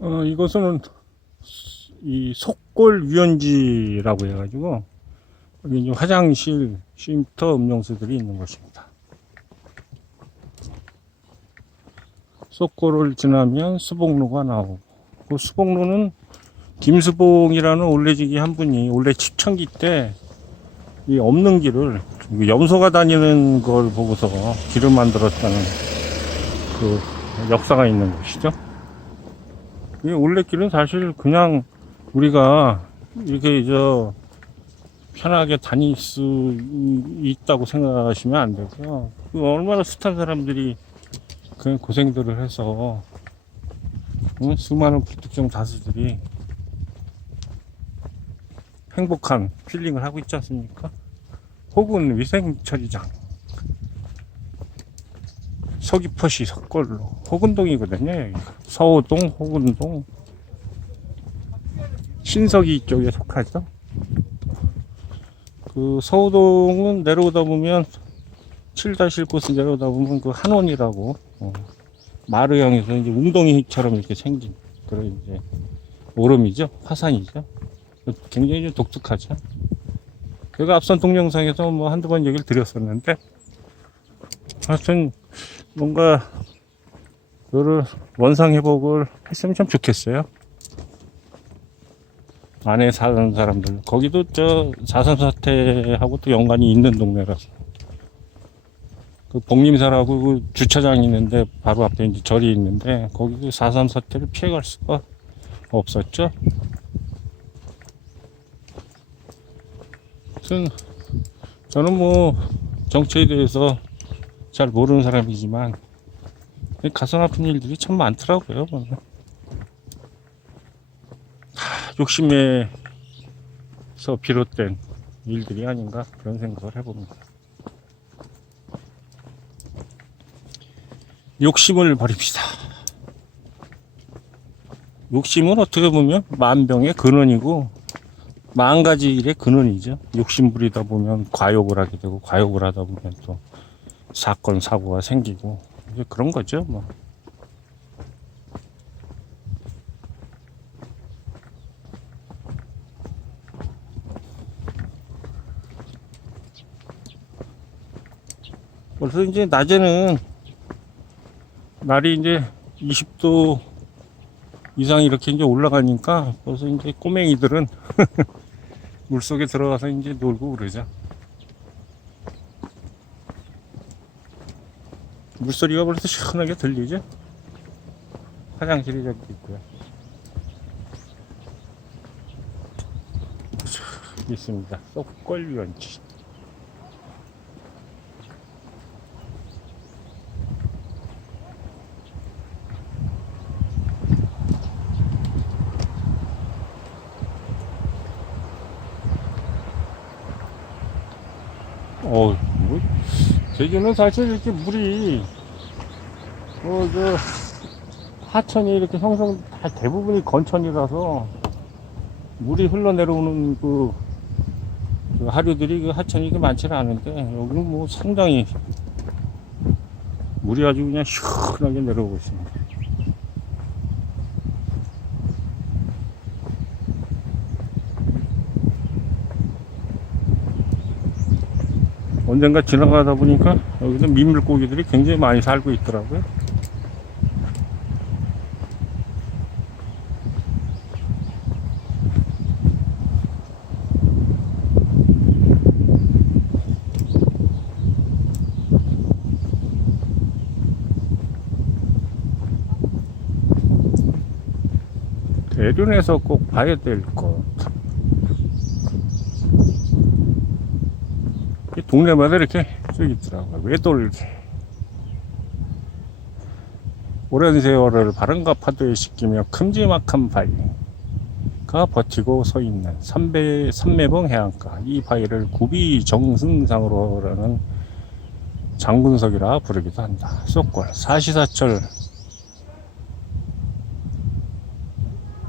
이것은 이 속골 유연지라고 해가지고 여기 이제 화장실, 쉼터, 음용수들이 있는 곳입니다. 속골을 지나면 수복로가 나오고, 그 수복로는 김수봉이라는 올레지기 한 분이 원래 집천기 때 이 없는 길을 염소가 다니는 걸 보고서 길을 만들었다는 그 역사가 있는 곳이죠. 이 올레길은 사실 그냥 우리가 이렇게 편하게 다닐 수 있다고 생각하시면 안 되고요. 얼마나 숱한 사람들이 그 고생들을 해서 수많은 불특정 다수들이 행복한 힐링을 하고 있지 않습니까? 혹은 위생처리장, 서귀포시 석골로 호근동이거든요. 여기가. 서호동, 호근동, 신석이 쪽에 속하죠. 그 서호동은 내려오다 보면 7-1코스 내려오다 보면 그 한원이라고 마루형에서 이제 웅덩이처럼 이렇게 생긴 그런 이제 오름이죠. 화산이죠. 굉장히 좀 독특하죠. 제가 앞선 동영상에서 뭐 한두 번 얘기를 드렸었는데, 하여튼 뭔가 이거를 원상 회복을 했으면 참 좋겠어요. 안에 사는 사람들, 거기도 저 4.3 사태하고 또 연관이 있는 동네라서, 그 복림사라고 그 주차장이 있는데 바로 앞에 이제 절이 있는데 거기도 4.3 사태를 피해갈 수가 없었죠. 저는 뭐 정치에 대해서 잘 모르는 사람이지만 가슴 아픈 일들이 참 많더라고요. 욕심에서 비롯된 일들이 아닌가 그런 생각을 해봅니다. 욕심을 버립시다. 욕심은 어떻게 보면 만병의 근원이고 만 가지 일의 근원이죠. 욕심 부리다 보면 과욕을 하게 되고, 과욕을 하다 보면 또 사건 사고가 생기고, 이제 그런 거죠. 뭐 그래서 이제 낮에는 날이 이제 20도 이상 이렇게 이제 올라가니까 벌써 이제 꼬맹이들은 물속에 들어가서 이제 놀고 그러죠. 물소리가 벌써 시원하게 들리죠. 화장실이 저기 있고요. 있습니다. 속골 유원지. 뭐, 제주는 사실 이렇게 물이, 하천이 이렇게 다 대부분이 건천이라서 물이 흘러내려오는 그 하류들이 그 하천이 많지는 않은데, 여기는 뭐 상당히 물이 아주 그냥 시원하게 내려오고 있습니다. 언젠가 지나가다 보니까 여기서 민물고기들이 굉장히 많이 살고 있더라고요. 대륜에서 꼭 봐야 될 것. 동네마다 이렇게 쭉 있더라고요. 외돌개. 오랜 세월을 바람과 파도에 씻기며 큼지막한 바위가 버티고 서 있는 삼매봉 해안가. 이 바위를 구비정승상으로라는 장군석이라 부르기도 한다. 속골, 사시사철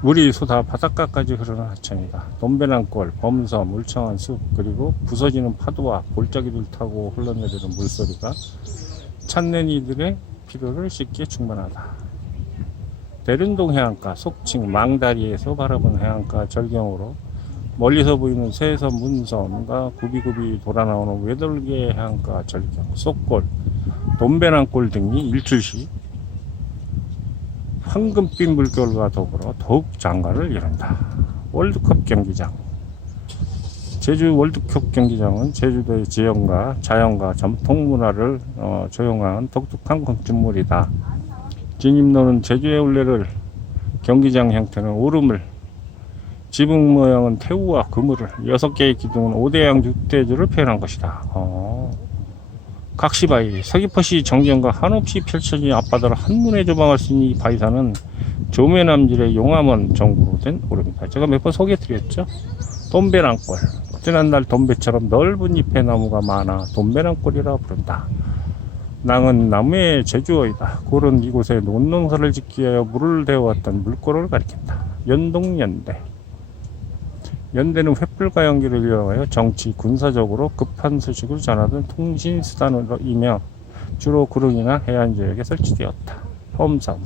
물이 쏟아 바닷가까지 흐르는 하천이다. 돈배낭골, 범섬, 울창한 숲, 그리고 부서지는 파도와 골짜기를 타고 흘러내리는 물소리가 찾는 이들의 필요를 씻기에 충분하다. 대륜동 해안가 속칭 망다리에서 바라본 해안가 절경으로 멀리서 보이는 세섬 문섬과 굽이굽이 돌아나오는 외돌개 해안가 절경, 쏙골, 돈배낭골 등이 일출시 황금빛 물결과 더불어 더욱 장관을 이룬다. 월드컵 경기장. 제주 월드컵 경기장은 제주도의 지형과 자연과 전통 문화를 조형한 독특한 건축물이다. 진입로는 제주의 올레를, 경기장 형태는 오름을, 지붕 모양은 태우와 그물을, 6개의 기둥은 5대양 6대주를 표현한 것이다. 각시바위, 서귀포시 정전과 한없이 펼쳐진 앞바다를 한눈에 조망할 수 있는 이 바위산은 조매남질의 용암원 정부로 된 오름이다. 제가 몇 번 소개해드렸죠. 돈배낭골, 지난날 돈배처럼 넓은 잎의 나무가 많아 돈배낭골이라 부른다. 낭은 나무의 제주어이다. 골은 이곳에 논농사를 짓기 위하여 물을 데워왔던 물골을 가리킨다. 연동연대, 연대는 횃불과 연기를 이용하여 정치, 군사적으로 급한 소식을 전하던 통신수단이며 주로 구릉이나 해안 지역에 설치되었다. 험섬,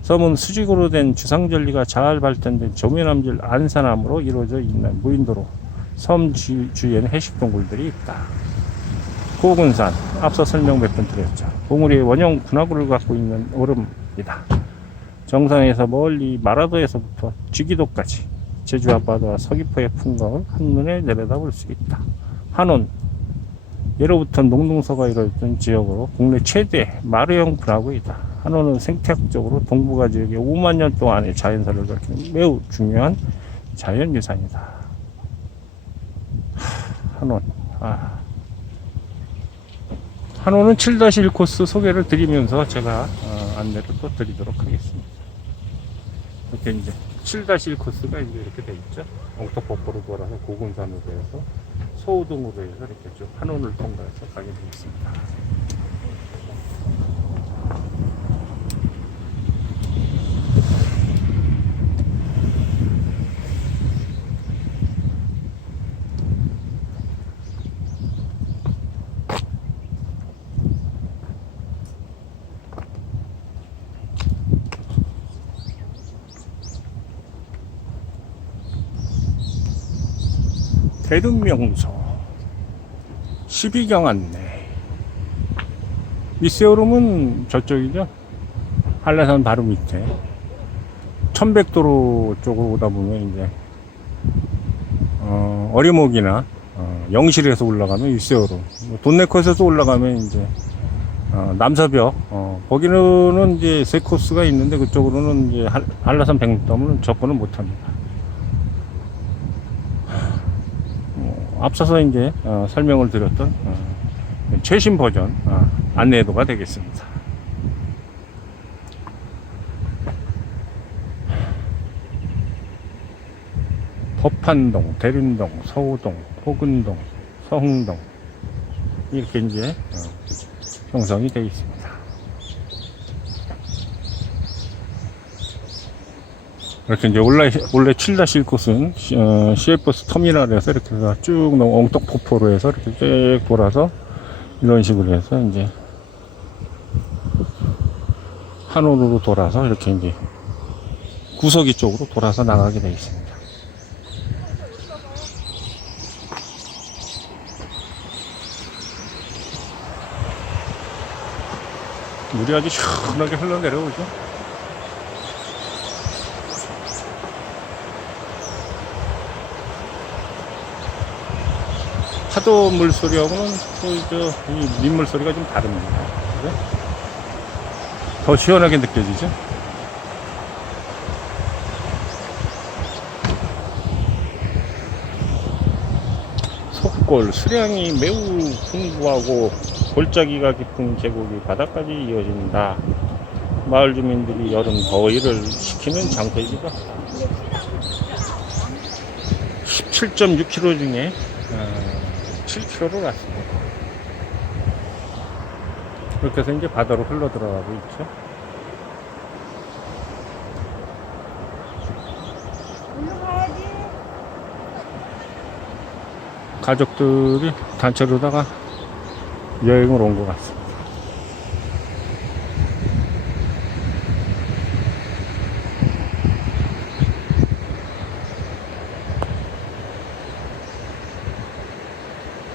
섬은 수직으로 된 주상절리가 잘 발전된 조매남질 안산암으로 이루어져 있는 무인도로 섬 주위에는 해식동굴들이 있다. 고군산, 앞서 설명 몇 번 드렸죠. 봉우리의 원형 분화구를 갖고 있는 오름이다. 정상에서 멀리 마라도에서부터 쥐기도까지 제주 앞바다와 서귀포의 풍광을 한눈에 내려다볼 수 있다. 한온, 예로부터 농농사가 이루어졌던 지역으로 국내 최대 마루형 분화구이다. 한온은 생태학적으로 동북아 지역의 5만 년 동안의 자연사를 밝히는 매우 중요한 자연유산이다. 한온. 한온은 7-1 코스 소개를 드리면서 제가 안내를 또 드리도록 하겠습니다. 이렇게 이제 7-1 코스가 이제 이렇게 돼 있죠. 엉터폭포로 돌아서 고군산으로 해서 소우동으로 해서 이렇게 쭉 한온을 통과해서 가게 되겠습니다. 대릉명소 12경 안내. 밑세오름은 저쪽이죠. 한라산 바로 밑에 천백도로 쪽으로 오다 보면 이제 어리목이나 영실에서 올라가면 윗세오름, 돈네컷에서 올라가면 이제 남서벽, 거기는 이제 세 코스가 있는데 그쪽으로는 이제 한라산 백록담은 접근을 못합니다. 앞서서 이제 설명을 드렸던 최신 버전 안내도가 되겠습니다. 법한동, 대륜동, 서우동, 호근동, 서흥동 이렇게 이제 형성이 되어 있습니다. 이렇게 이제 원래 7-1 코스는 시외버스 터미널에서 이렇게 해서 쭉 엉떡폭포로 해서 이렇게 쭉 돌아서 이런 식으로 해서 이제 한온으로 돌아서 이렇게 이제 구석이 쪽으로 돌아서 나가게 되어 있습니다. 물이 아주 시원하게 흘러내려오죠. 파도 물소리하고는 또 이 민물 소리가 좀 다릅니다. 그죠? 더 시원하게 느껴지죠? 속골, 수량이 매우 풍부하고 골짜기가 깊은 계곡이 바다까지 이어진다. 마을 주민들이 여름 더위를 식히는 장소이기도 하다. 17.6km 중에 7km를 왔습니다. 그렇게 해서 이제 바다로 흘러 들어가고 있죠. 가족들이 단체로다가 여행을 온 것 같습니다.